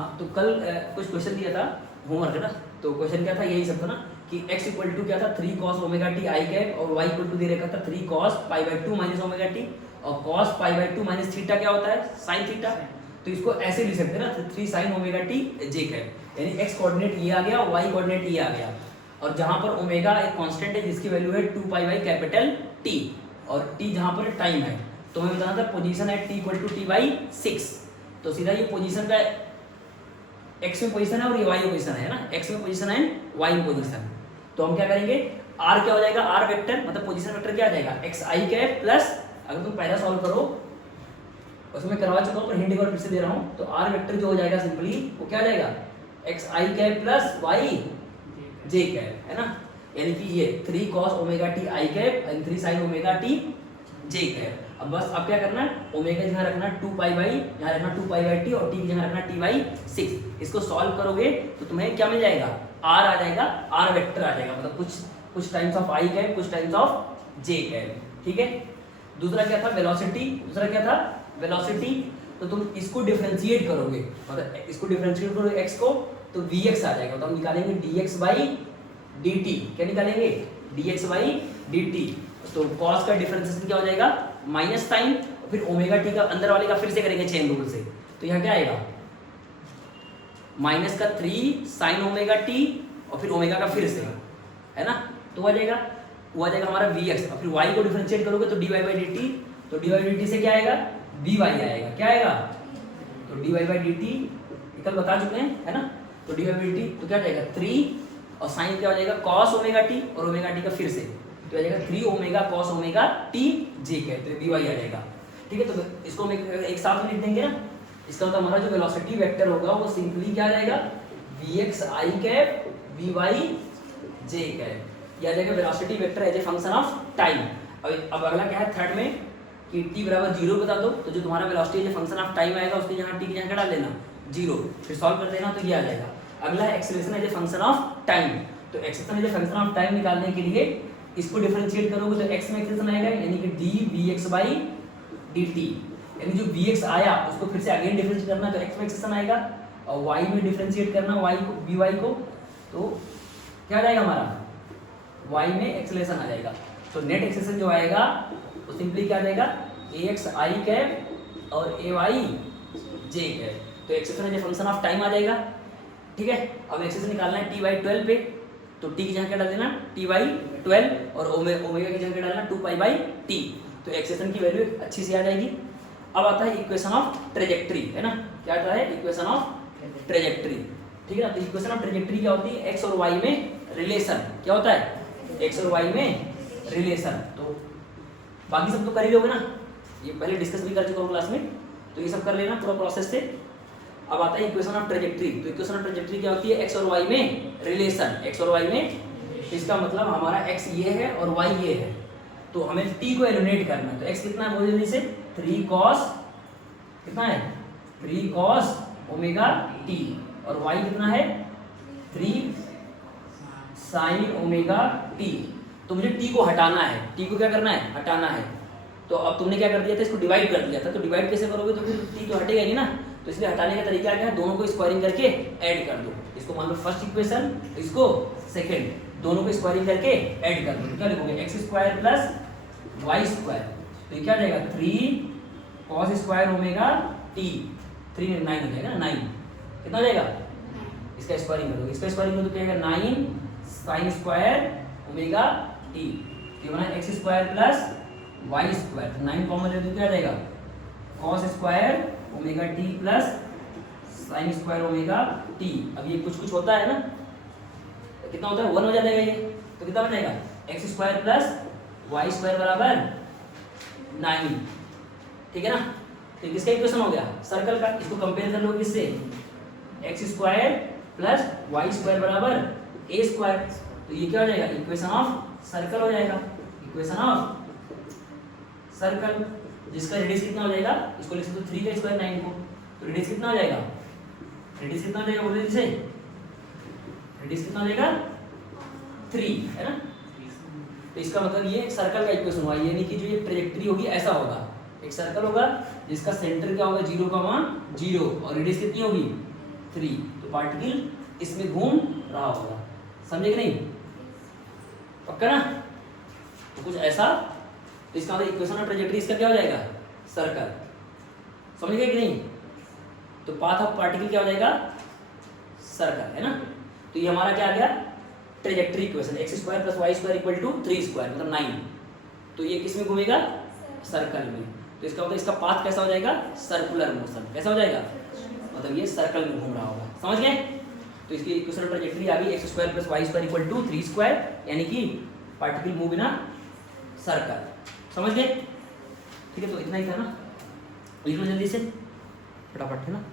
हाँ तो कल कुछ क्वेश्चन दिया था होमवर्क है ना, तो क्वेश्चन क्या था, यही सब था ना कि x इक्वल टू क्या था 3 cos omega T I cap, और y इक्वल टू दे रखा था 3 cos pi by 2 minus omega T, और cos pi by 2 minus theta क्या होता है sin थीटा। तो इसको ऐसे लिख सकते हैं ना 3 sin ओमेगा टी जे कैप, यानी x कोऑर्डिनेट ये आ गया, y कोऑर्डिनेट ये आ गया, और जहां पर ओमेगा एक कांस्टेंट है जिसकी वैल्यू है 2 पाई बाई कैपिटल टी, और t जहां पर टाइम है, तो हमें बताना था पोजीशन है t equal to T by 6। तो सीधा ये पोजीशन का x में पोजीशन है और ये y में पोजीशन है ना, x में पोजीशन है y में पोजीशन। तो हम क्या करेंगे, r क्या हो जाएगा, r वेक्टर मतलब पोजीशन वेक्टर क्या आ जाएगा x i कैप प्लस, अगर तुम पहला सॉल्व करो उसमें करवा चुका हूं पर हिंट एक बार फिर से दे रहा हूं, तो r वेक्टर जो हो जाएगा सिंपली वो क्या आ जाएगा x i cap plus y j cap, है ना, यानी कि ये 3 cos omega t i cap and 3 sin omega t j cap. अब बस अब क्या करना है, ओमेगा जहाँ रखना 2 पाई बाई, यहाँ रखना 2 पाई बाई टी, और टी जहाँ रखना t बाई 6। इसको सॉल्व करोगे तो तुम्हें क्या मिल जाएगा, r आ जाएगा, r वेक्टर आ जाएगा, मतलब कुछ टाइम्स ऑफ i कैप, कुछ टाइम्स ऑफ j कैप, ठीक है। दूसरा क्या था वेलोसिटी, दूसरा क्या था वेलोसिटी, तो तुम इसको डिफरेंशिएट करोगे, मतलब इसको डिफरेंशिएट करोगे x को, तो vx आ जाएगा, तो हम निकालेंगे dx बाई dt, क्या निकालेंगे dx बाई dt, तो cos का डिफरेंशिएशन क्या हो जाएगा माइनस साइन, फिर ओमेगा टी का अंदर वाले का फिर से करेंगे चेन रूल से, तो यहाँ क्या आएगा माइनस का 3 साइन ओमेगा टी, और फिर ओमेगा का फिर से, है ना, तो आ जाएगा वो आ जाएगा हमारा vx, और फिर y को डिफरेंशिएट करोगे तो dy बाई dt, तो dy बाई dt से क्या आएगा by आएगा, क्या आएगा, तो dy बाई dt कल बता चुके हैं, है ना, तो dy बाई dt तो क्या आ जाएगा 3, और साइन क्या हो जाएगा cos ओमेगा टी, और ओमेगा टी का फिर से, तो आ जाएगा 3 ओमेगा cos ओमेगा टी जे के, तो by आ जाएगा, ठीक है। तो इसको हम एक साथ में लिख देंगे ना, इसका मतलब हमारा जो वेलोसिटी वेक्टर होगा वो सिंपली क्या आ जाएगा vx i कैप vy j कैप, यह आ जाएगा velocity vector as a function of time. अब अगला क्या है थर्ड में कि t बराबर 0 बता दो, तो जो तुम्हारा velocity as a function of time आएगा उसके जहाँ t की जगह डाल देना 0, फिर सॉल्व कर देना, तो ये आ जाएगा। अगला है acceleration as a function of time, तो acceleration as a function of time निकालने के लिए इसको डिफरेंशिएट करोगे तो x में एक्सेलरेशन आएगा, यानी कि dvx बाई dt, यानी जो vx आया उसको फिर से अगेन डिफरेंशिएट करना, तो x में एक्सेलरेशन आएगा, और y में डिफरेंशिएट करना y को vy को, तो क्या आ जाएगा हमारा y में एक्सेलरेशन आ जाएगा। तो नेट एक्सेलरेशन जो आएगा वो सिंपली क्या आ जाएगा ax i कैप और ay j कैप, तो acceleration as a function of time आ जाएगा, ठीक है। अब एक्सेलरेशन निकालना है t बाई 12 पे, तो t की जगह क्या डाल देना t बाई 12, और ओमेगा की जगह क्या डालना 2 पाई बाई t, तो एक्सेलरेशन की वैल्यू अच्छी से आ जाएगी। अब आता है इक्वेशन ऑफ ट्रेजेक्टरी, है ना, क्या आता है इक्वेशन ऑफ ट्रेजेक्टरी, ठीक है ना। तो इक्वेशन ऑफ ट्रेजेक्टरी क्या होती है, x और y में रिलेशन, क्या होता है x और y में रिलेशन, तो बाकी सब तो कर ही लोगे ना, ये पहले डिस्कस भी कर चुका हूँ क्लास में, तो ये सब कर लेना पूरा प्रोसेस से। अब आता है इक्वेशन ऑफ ट्रेजेक्टरी, तो इक्वेशन ऑफ ट्रेजेक्टरी क्या होती है x और y में रिलेशन, x और y में, इसका मतलब हमारा x ये है और y ये है, तो हमें t को एलिमिनेट करना है, तो x कितना है बोल जल्दी से 3 cos, कितना है 3 cos ओमेगा t, और y कितना है 3 sin ओमेगा t, तो मुझे t को हटाना है, t को क्या करना है हटाना है, तो अब तुमने क्या कर दिया था इसको डिवाइड कर दिया था, तो डिवाइड कैसे करोगे, तो फिर t तो हटेगा नहीं ना, तो इसलिए हटाने का तरीका क्या है, दोनों को स्क्वायरिंग करके ऐड कर दो, इसको मान लो फर्स्ट इक्वेशन, इसको सेकंड, दोनों को स्क्वायरिंग करके ऐड कर दो, क्या लिखोगे x square plus y square, तो ये क्या आ जाएगा 3 cos स्क्वायर ओमेगा t, 3 में 9 हो जाएगा ना, 9 कितना हो जाएगा, इसका स्क्वायरिंग करोगे, इसका स्क्वायरिंग करो तो क्या आएगा 9 sin स्क्वायर ओमेगा t, ये बना x square plus y square, तो 9 कॉमन ले तो क्या आ जाएगा cos square omega t plus sin square omega t। अब ये कुछ होता है ना, कितना होता है 1 हो जाएगा ये, तो कितना बन जाएगा x square plus y square बराबर 9, ठीक है ना। तो किसका इक्वेशन हो गया सर्कल का, इसको कंपेयर कर लो किससे x square plus y square बराबर a स्क्वायर, तो ये क्या हो जाएगा इक्वेशन ऑफ सर्कल हो जाएगा, इक्वेशन ऑफ सर्कल, जिसका रेडियस कितना हो जाएगा, इसको लिख सकते हो 3 का स्क्वायर 9 को, तो रेडियस कितना हो जाएगा, रेडियस कितना हो जाएगा बोलिए जिसे, रेडियस कितना हो जाएगा 3, है ना। तो इसका मतलब ये सर्कल का इक्वेशन हुआ, यानी कि जो ये ट्रेजेक्टरी होगी ऐसा होगा, एक सर्कल होगा जिसका सेंटर क्या होगा 0, 0 और रेडियस कितनी होगी 3, तो पार्टिकल इसमें घूम रहा होगा, समझे कि नहीं? पक्का ना? तो कुछ ऐसा, तो इसका मतलब इक्वेशन ऑफ ट्रेजेक्टरी इसका क्या हो जाएगा? सर्कल, समझ गए कि नहीं? तो पाथ ऑफ पार्टिकल क्या हो जाएगा? सर्कल, है ना? तो ये हमारा क्या आ गया? ट्रेजेक्टरी इक्वेशन, x² + y² = 3² मतलब 9। तो ये किस में घूमेगा? सर्कल में। तो इसका मतलब इसका पाथ कैसा हो जाएगा? Circular motion. कैसा हो जाएगा? मतलब ये सर्कल में घूम रहा होगा, समझ गए? तो इसकी इक्वेशन ऑफ ट्रेजेक्टरी आ गई x² + y² = 3², यानी कि particle move in a circle, समझ गए? ठीक है, तो इतना ही था ना, लिख लो जल्दी से फटाफट, है ना?